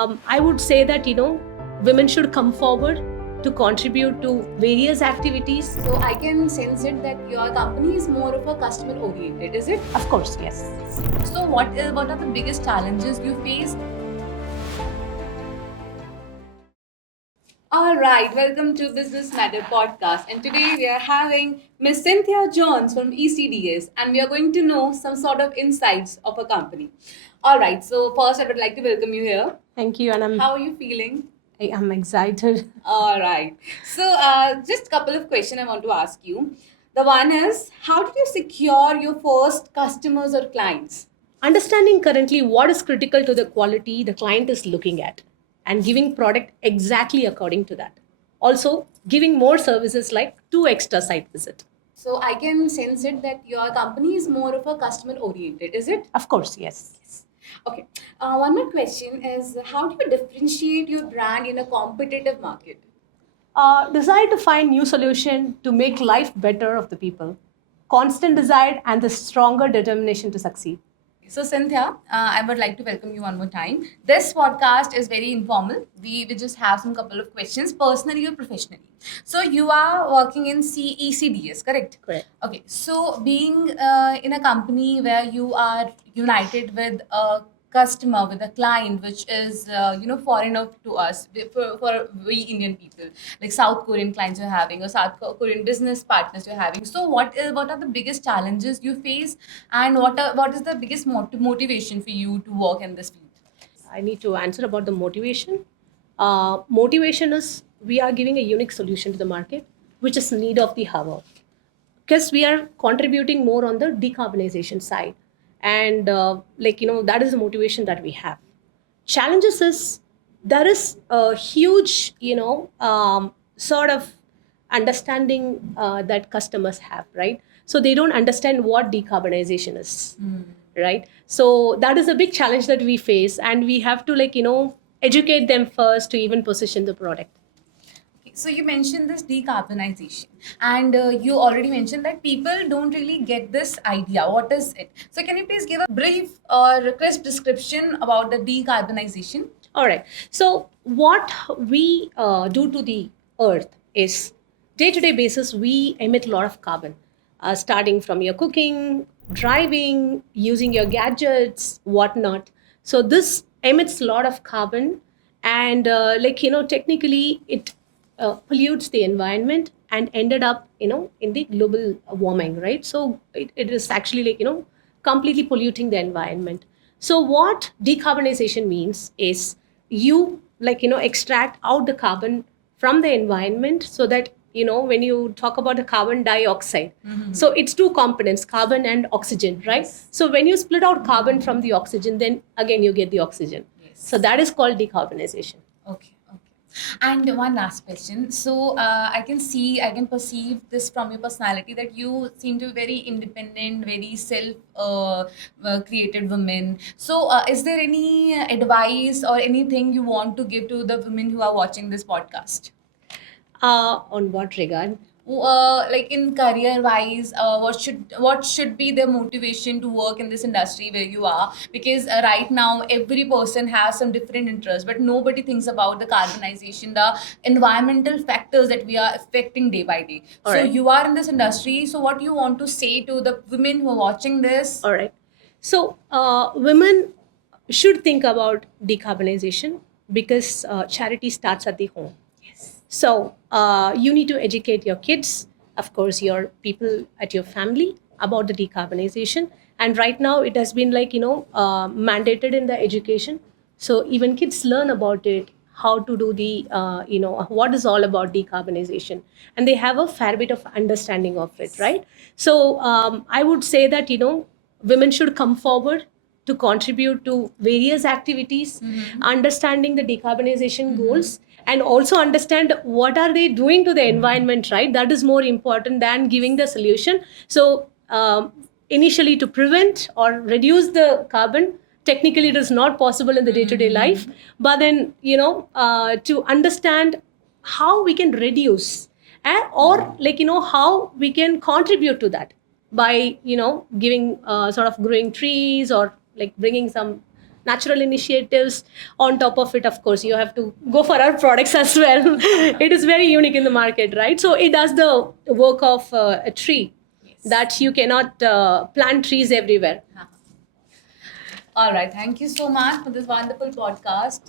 I would say that, women should come forward to contribute to various activities. So I can sense it that your company is more of a customer oriented, is it? Of course, yes. So what are the biggest challenges you face? All right, welcome to Business Matter podcast, and today we are having Miss Cynthia Jones from ECDS, and we are going to know some sort of insights of a company. All right, so first I would like to welcome you here. Thank you, and How are you feeling? I am excited. All right. So, just a couple of questions I want to ask you. The one is, how did you secure your first customers or clients? Understanding currently what is critical to the quality the client is looking at and giving product exactly according to that. Also, giving more services like 2 extra site visit. So, I can sense it that your company is more of a customer oriented, is it? Of course, yes. Okay. One more question is, how do you differentiate your brand in a competitive market? Desire to find new solution to make life better of the people. Constant desire and the stronger determination to succeed. So, Cynthia, I would like to welcome you one more time. This podcast is very informal. We just have some couple of questions, personally or professionally. So, you are working in CECDS, correct? Correct. Okay. So, being in a company where you are united with a customer, with a client, which is foreigner to us, for we Indian people, like South Korean clients you're having, or South Korean business partners you're having. So, what are the biggest challenges you face, and what is the biggest motivation for you to work in this field? I need to answer about the motivation. Motivation is we are giving a unique solution to the market, which is need of the hour, because we are contributing more on the decarbonization side, and that is the motivation that we have. Challenges is there is a huge sort of understanding that customers have, right? So they don't understand what decarbonization is, right? So that is a big challenge that we face, and we have to educate them first to even position the product. Okay, so you mentioned this decarbonization, and you already mentioned that people don't really get this idea. What is it? So can you please give a brief or crisp description about the decarbonization? All right. So what we do to the earth is day-to-day basis we emit a lot of carbon, starting from your cooking, driving, using your gadgets, whatnot. So this emits a lot of carbon, and technically it pollutes the environment and ended up in the global warming, right? So it is actually completely polluting the environment. So what decarbonization means is you extract out the carbon from the environment, so that when you talk about the carbon dioxide, so it's two components, carbon and oxygen, right? Yes. So when you split out carbon from the oxygen, then again you get the oxygen. Yes. So that is called decarbonization. Okay, okay. And one last question. So I can perceive this from your personality that you seem to be very independent, very self created woman. So is there any advice or anything you want to give to the women who are watching this podcast? On what regard? Like in career wise, what should be their motivation to work in this industry where you are, because right now every person has some different interests, but nobody thinks about the carbonization, the environmental factors that we are affecting day by day. All So right. you are in this industry, so what do you want to say to the women who are watching this? All right. So women should think about decarbonization, because charity starts at the home. Yes. So you need to educate your kids, of course, your people at your family about the decarbonization. And right now it has been mandated in the education. So even kids learn about it, how to do the, what is all about decarbonization. And they have a fair bit of understanding of it, right? So I would say that, women should come forward to contribute to various activities, understanding the decarbonization goals, and also understand what are they doing to the environment, right? That is more important than giving the solution. So initially, to prevent or reduce the carbon, technically it is not possible in the day-to-day life, but then to understand how we can reduce, or how we can contribute to that by giving sort of growing trees, or like bringing some natural initiatives. On top of it, of course, you have to go for our products as well. It is very unique in the market, right? So it does the work of a tree, that you cannot plant trees everywhere. All right. Thank you so much for this wonderful podcast.